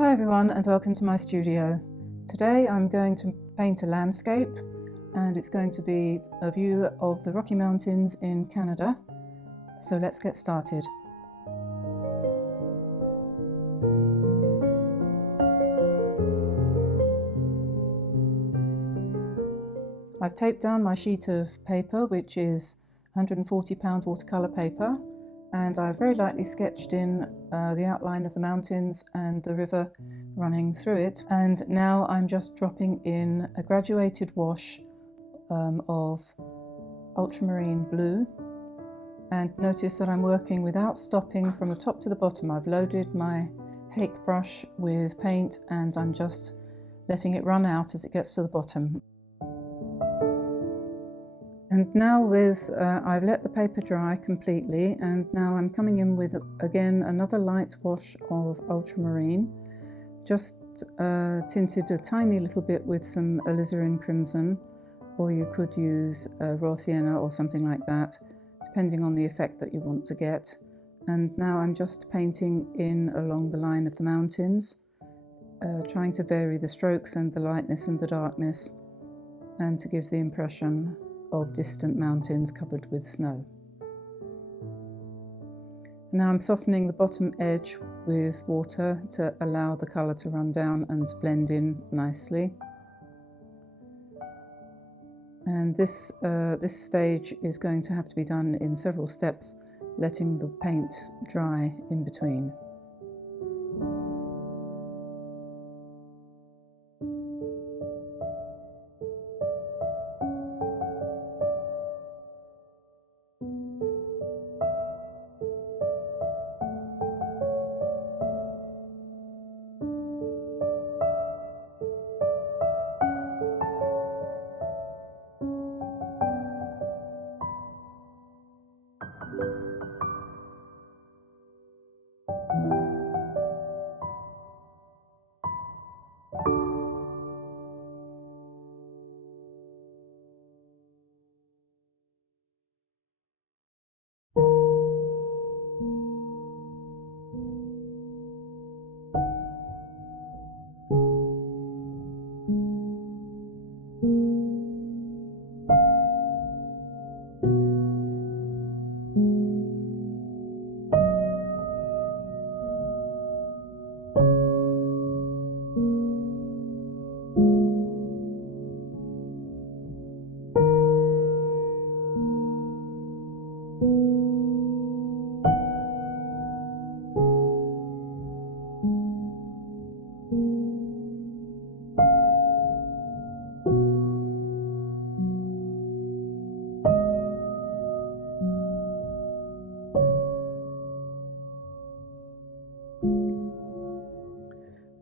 Hi everyone and welcome to my studio. Today I'm going to paint a landscape and it's going to be a view of the Rocky Mountains in Canada. So let's get started. I've taped down my sheet of paper, which is 140-pound watercolour paper, and I've very lightly sketched in the outline of the mountains and the river running through it. And now I'm just dropping in a graduated wash of ultramarine blue. And notice that I'm working without stopping from the top to the bottom. I've loaded my Hake brush with paint and I'm just letting it run out as it gets to the bottom. And now I've let the paper dry completely, and now I'm coming in with, again, another light wash of ultramarine, just tinted a tiny little bit with some alizarin crimson, or you could use raw sienna or something like that, depending on the effect that you want to get. And now I'm just painting in along the line of the mountains, trying to vary the strokes and the lightness and the darkness, and to give the impression of distant mountains covered with snow. Now I'm softening the bottom edge with water to allow the colour to run down and to blend in nicely. And this stage is going to have to be done in several steps, letting the paint dry in between.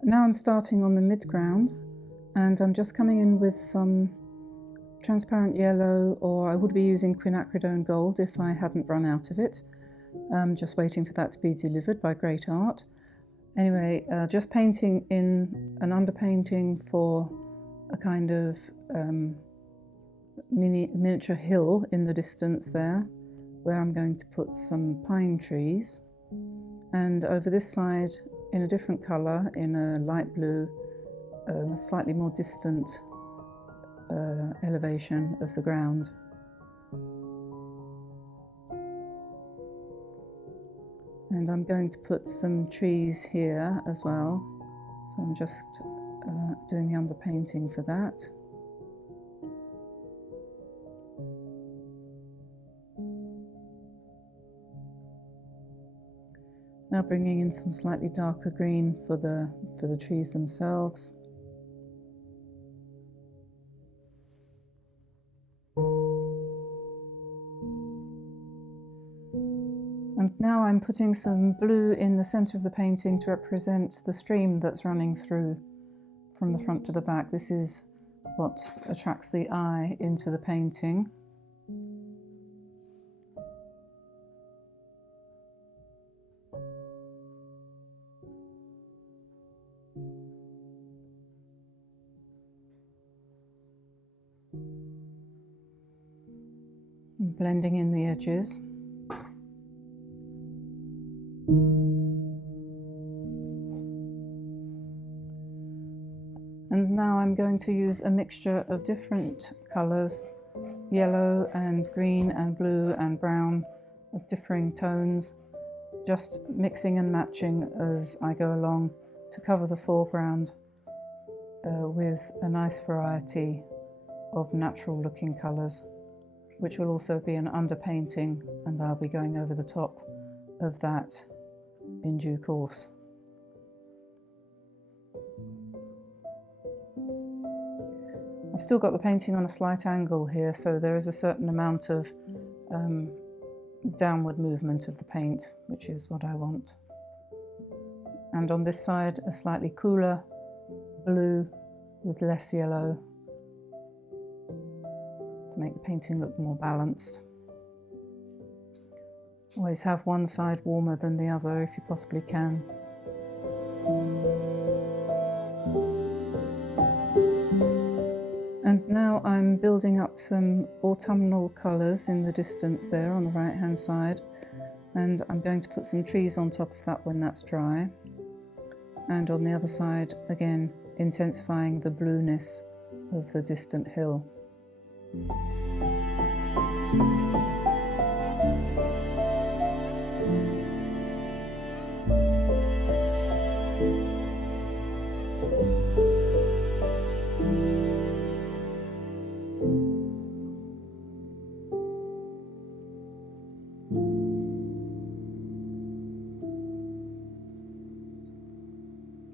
Now I'm starting on the midground, and I'm just coming in with some transparent yellow, or I would be using quinacridone gold if I hadn't run out of it. Just waiting for that to be delivered by Great Art. Anyway, just painting in an underpainting for a kind of miniature hill in the distance there, where I'm going to put some pine trees. And over this side, in a different colour, in a light blue, a slightly more distant elevation of the ground. And I'm going to put some trees here as well, so I'm just doing the underpainting for that. Now bringing in some slightly darker green for the trees themselves. And now I'm putting some blue in the centre of the painting to represent the stream that's running through from the front to the back. This is what attracts the eye into the painting. Blending in the edges. And now I'm going to use a mixture of different colours, yellow and green and blue and brown, of differing tones, just mixing and matching as I go along to cover the foreground with a nice variety of natural looking colours, which will also be an underpainting, and I'll be going over the top of that in due course. I've still got the painting on a slight angle here, so there is a certain amount of downward movement of the paint, which is what I want. And on this side, a slightly cooler blue with less yellow to make the painting look more balanced. Always have one side warmer than the other if you possibly can. And now I'm building up some autumnal colours in the distance there on the right hand side, and I'm going to put some trees on top of that when that's dry. And on the other side, again, intensifying the blueness of the distant hill.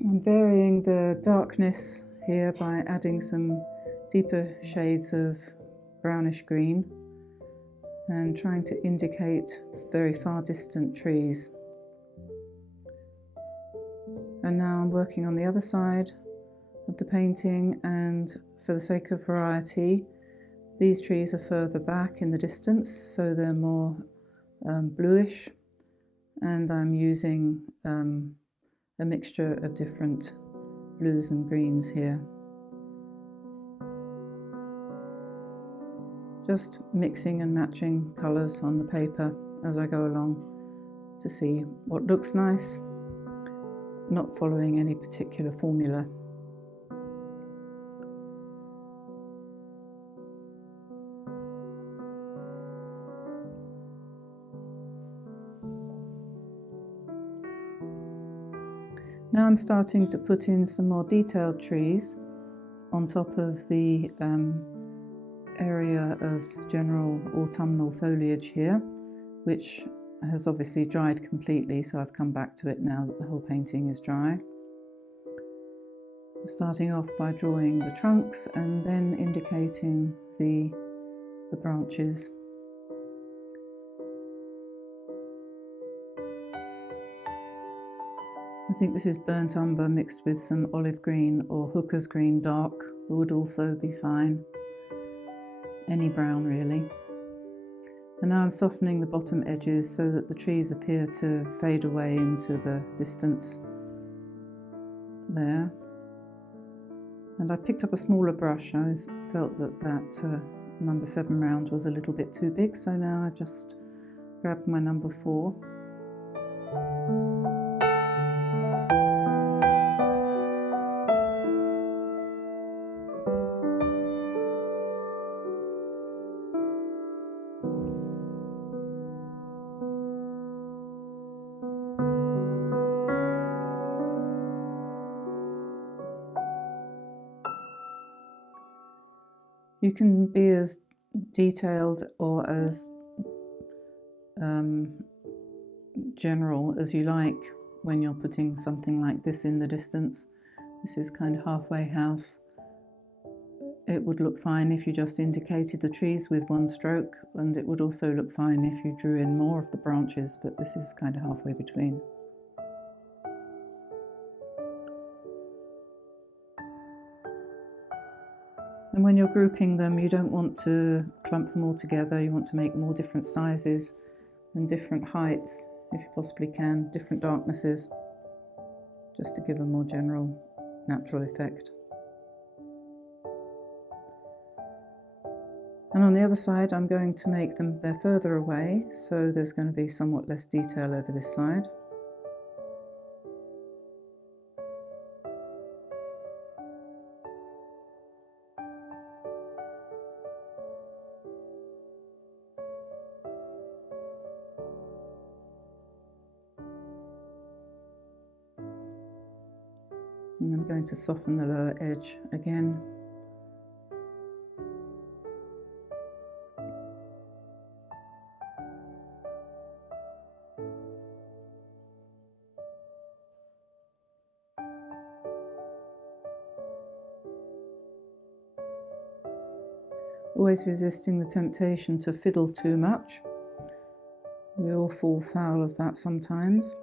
I'm varying the darkness here by adding some deeper shades of brownish green and trying to indicate the very far distant trees. And now I'm working on the other side of the painting, and for the sake of variety, these trees are further back in the distance, so they're more bluish, and I'm using a mixture of different blues and greens here. Just mixing and matching colours on the paper as I go along to see what looks nice, not following any particular formula. Now I'm starting to put in some more detailed trees on top of the area of general autumnal foliage here, which has obviously dried completely, so I've come back to it now that the whole painting is dry. Starting off by drawing the trunks and then indicating the branches. I think this is burnt umber mixed with some olive green or hooker's green dark would also be fine. Any brown really. And now I'm softening the bottom edges so that the trees appear to fade away into the distance there. And I picked up a smaller brush. I felt that number 7 round was a little bit too big, so now I've just grabbed my number 4. You can be as detailed or as general as you like when you're putting something like this in the distance. This is kind of halfway house. It would look fine if you just indicated the trees with one stroke, and it would also look fine if you drew in more of the branches, but this is kind of halfway between. And when you're grouping them, you don't want to clump them all together. You want to make them all different sizes and different heights, if you possibly can, different darknesses, just to give a more general, natural effect. And on the other side, I'm going to make them, they're further away, so there's going to be somewhat less detail over this side. And I'm going to soften the lower edge again. Always resisting the temptation to fiddle too much. We all fall foul of that sometimes.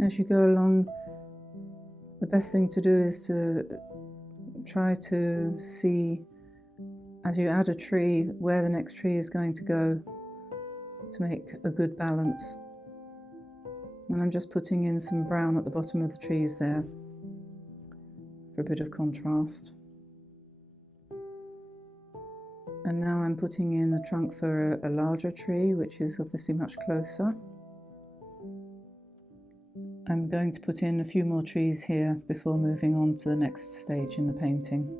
As you go along, the best thing to do is to try to see, as you add a tree, where the next tree is going to go to make a good balance. And I'm just putting in some brown at the bottom of the trees there for a bit of contrast. And now I'm putting in a trunk for a larger tree, which is obviously much closer. I'm going to put in a few more trees here before moving on to the next stage in the painting.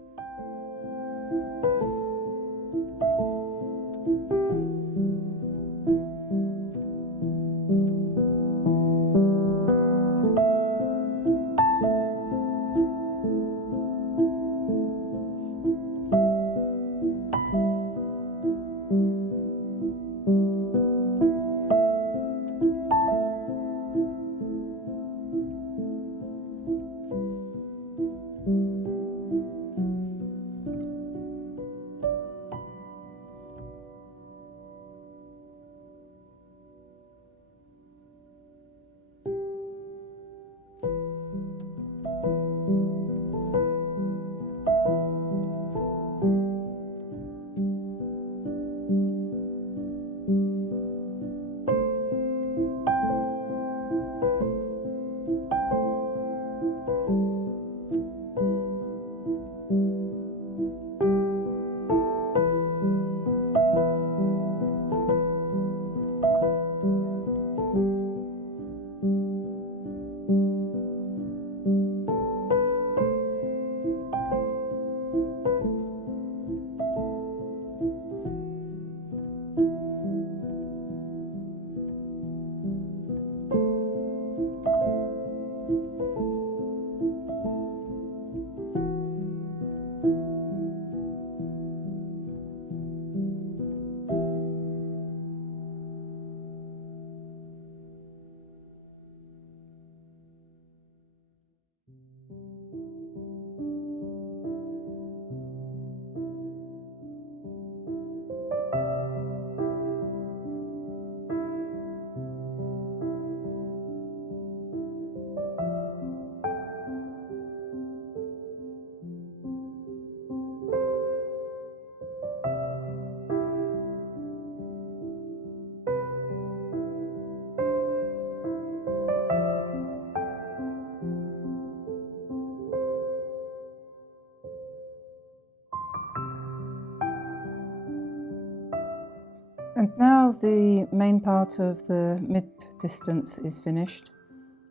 And now the main part of the mid-distance is finished.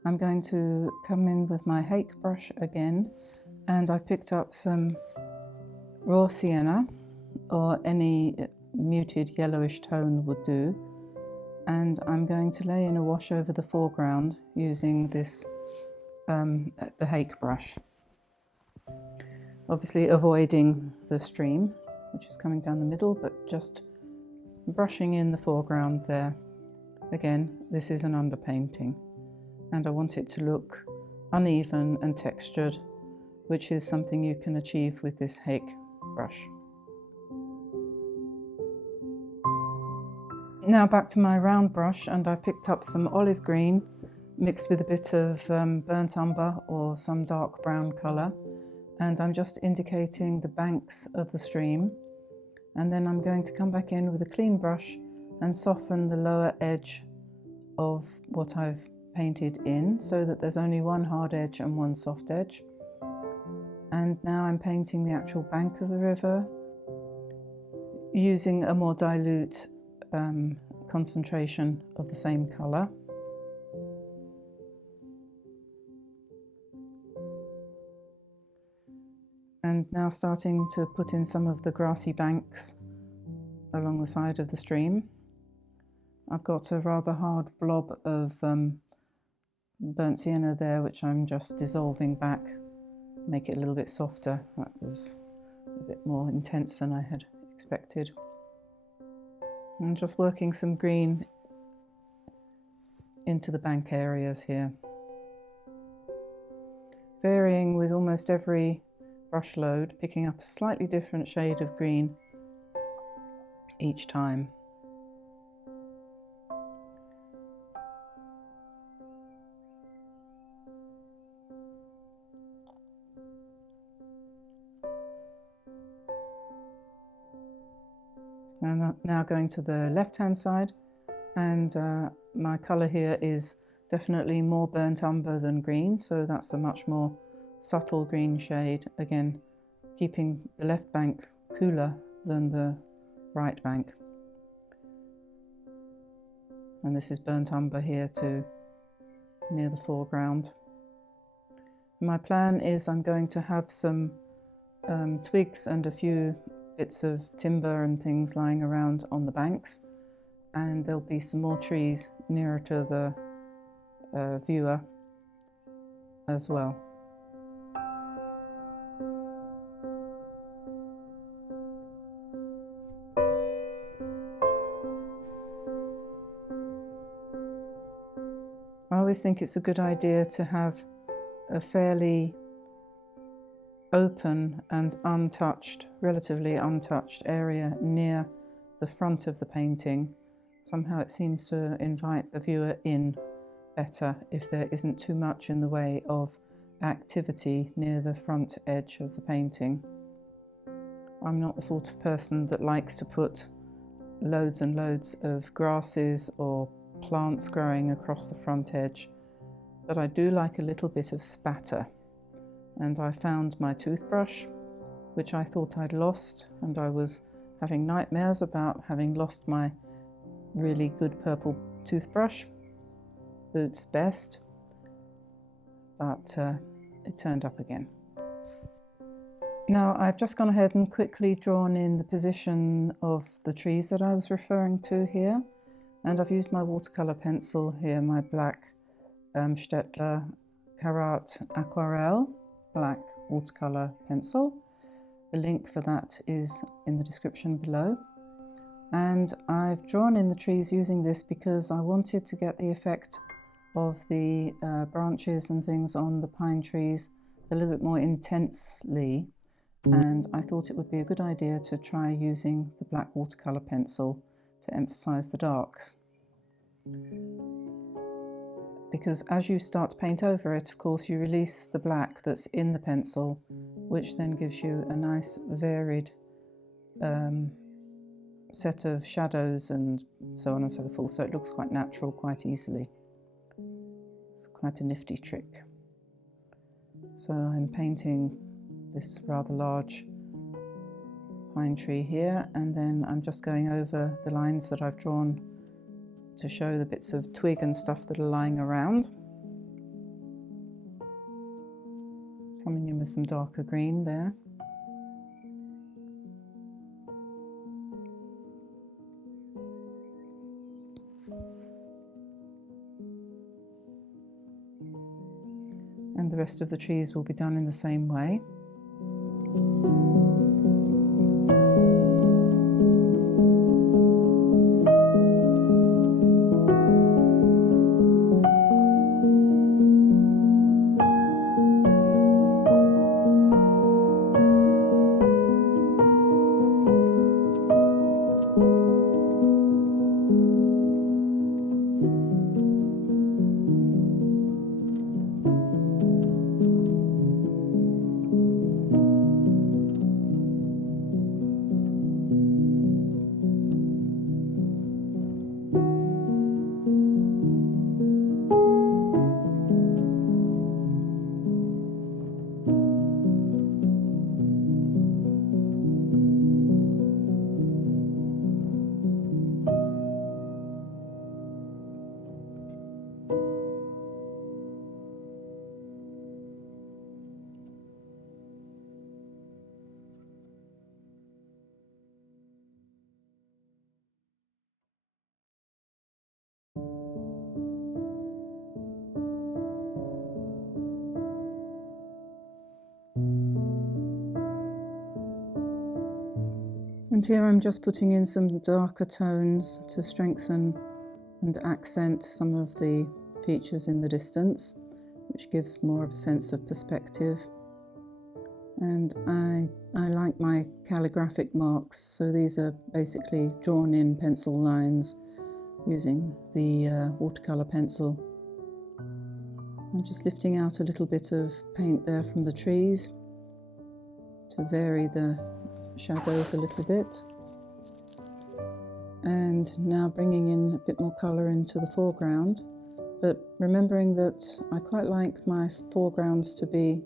I'm going to come in with my hake brush again, and I've picked up some raw sienna, or any muted yellowish tone would do, and I'm going to lay in a wash over the foreground using this, the hake brush. Obviously avoiding the stream, which is coming down the middle, but just brushing in the foreground there. Again, this is an underpainting, and I want it to look uneven and textured, which is something you can achieve with this hake brush. Now back to my round brush, and I've picked up some olive green mixed with a bit of burnt umber or some dark brown colour, and I'm just indicating the banks of the stream, and then I'm going to come back in with a clean brush and soften the lower edge of what I've painted in, so that there's only one hard edge and one soft edge. And now I'm painting the actual bank of the river. using a more dilute concentration of the same colour. And now starting to put in some of the grassy banks along the side of the stream. I've got a rather hard blob of burnt sienna there, which I'm just dissolving back, make it a little bit softer. That was a bit more intense than I had expected. And just working some green into the bank areas here, varying with almost every brush load, picking up a slightly different shade of green each time. And now going to the left-hand side, and my colour here is definitely more burnt umber than green, so that's a much more subtle green shade, again keeping the left bank cooler than the right bank. And this is burnt umber here too, near the foreground. My plan is I'm going to have some twigs and a few bits of timber and things lying around on the banks, and there'll be some more trees nearer to the viewer as well. I always think it's a good idea to have a fairly open and untouched, relatively untouched area near the front of the painting. Somehow it seems to invite the viewer in better if there isn't too much in the way of activity near the front edge of the painting. I'm not the sort of person that likes to put loads and loads of grasses or plants growing across the front edge, but I do like a little bit of spatter. And I found my toothbrush, which I thought I'd lost, and I was having nightmares about having lost my really good purple toothbrush, Boots Best, but it turned up again. Now I've just gone ahead and quickly drawn in the position of the trees that I was referring to here, and I've used my watercolour pencil here, my black Staedtler Karat Aquarelle black watercolour pencil. The link for that is in the description below. And I've drawn in the trees using this because I wanted to get the effect of the branches and things on the pine trees a little bit more intensely, and I thought it would be a good idea to try using the black watercolour pencil to emphasise the darks. Because as you start to paint over it, of course, you release the black that's in the pencil, which then gives you a nice varied set of shadows and so on and so forth. So it looks quite natural quite easily. It's quite a nifty trick. So I'm painting this rather large pine tree here, and then I'm just going over the lines that I've drawn to show the bits of twig and stuff that are lying around. Coming in with some darker green there. And the rest of the trees will be done in the same way. And here I'm just putting in some darker tones to strengthen and accent some of the features in the distance, which gives more of a sense of perspective. And I like my calligraphic marks, so these are basically drawn in pencil lines using the watercolour pencil. I'm just lifting out a little bit of paint there from the trees to vary the shadows a little bit. And now bringing in a bit more colour into the foreground, but remembering that I quite like my foregrounds to be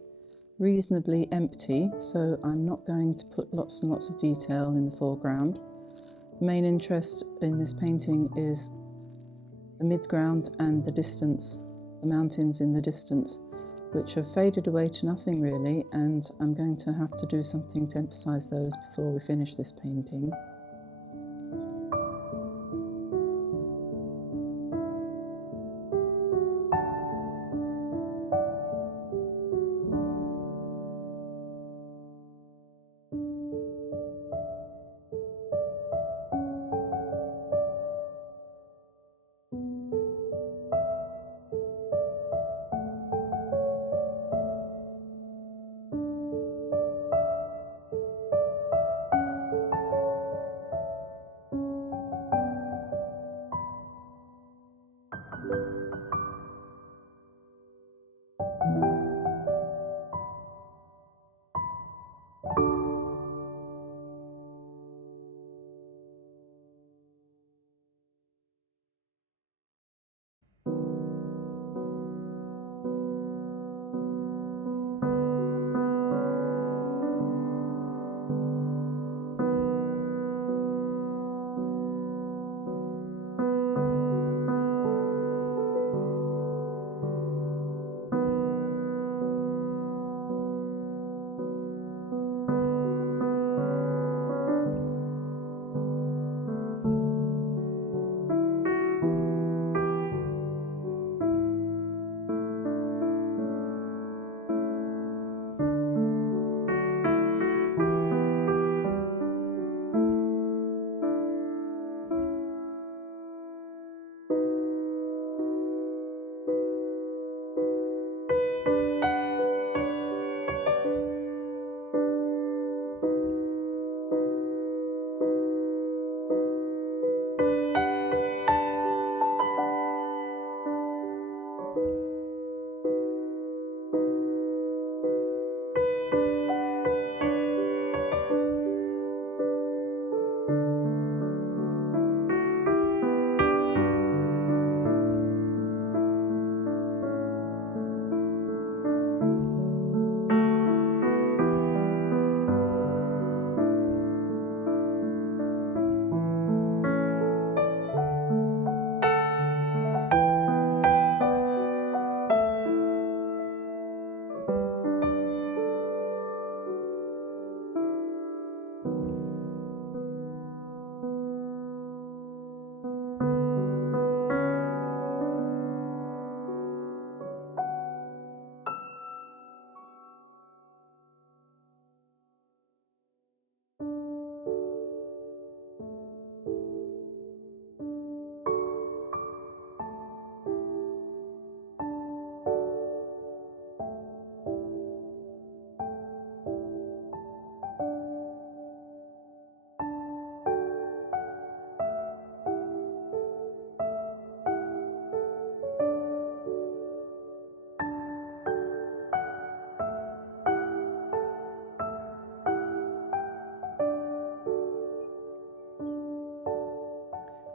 reasonably empty, so I'm not going to put lots and lots of detail in the foreground. The main interest in this painting is the midground and the distance, the mountains in the distance, which have faded away to nothing really, and I'm going to have to do something to emphasize those before we finish this painting.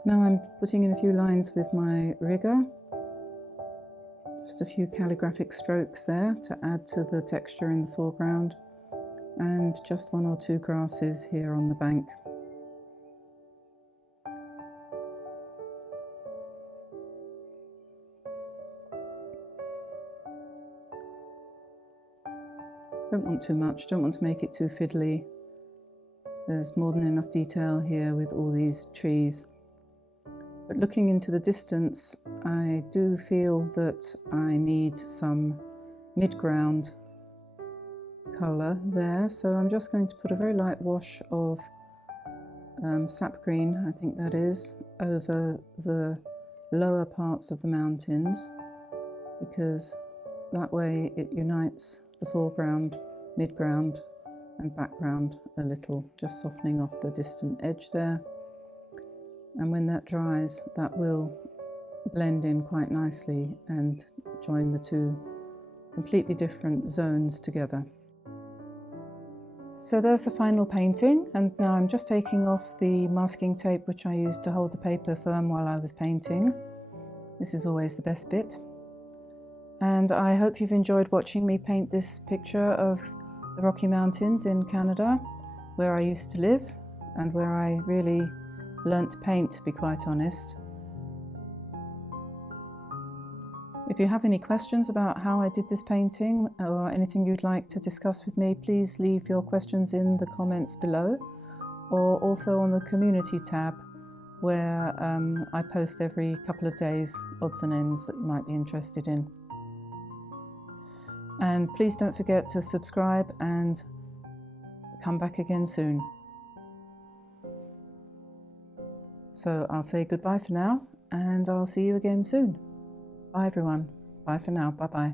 Now I'm putting in a few lines with my rigger, just a few calligraphic strokes there to add to the texture in the foreground, and just one or two grasses here on the bank. Don't want too much, don't want to make it too fiddly. There's more than enough detail here with all these trees. But looking into the distance, I do feel that I need some mid-ground colour there, so I'm just going to put a very light wash of sap green, I think that is, over the lower parts of the mountains, because that way it unites the foreground, midground and background a little, just softening off the distant edge there. And when that dries, that will blend in quite nicely and join the two completely different zones together. So there's the final painting, and now I'm just taking off the masking tape which I used to hold the paper firm while I was painting. This is always the best bit. And I hope you've enjoyed watching me paint this picture of the Rocky Mountains in Canada, where I used to live and where I really learnt to paint, to be quite honest. If you have any questions about how I did this painting or anything you'd like to discuss with me, please leave your questions in the comments below, or also on the community tab where I post every couple of days odds and ends that you might be interested in. And please don't forget to subscribe and come back again soon. So I'll say goodbye for now, and I'll see you again soon. Bye everyone. Bye for now. Bye bye.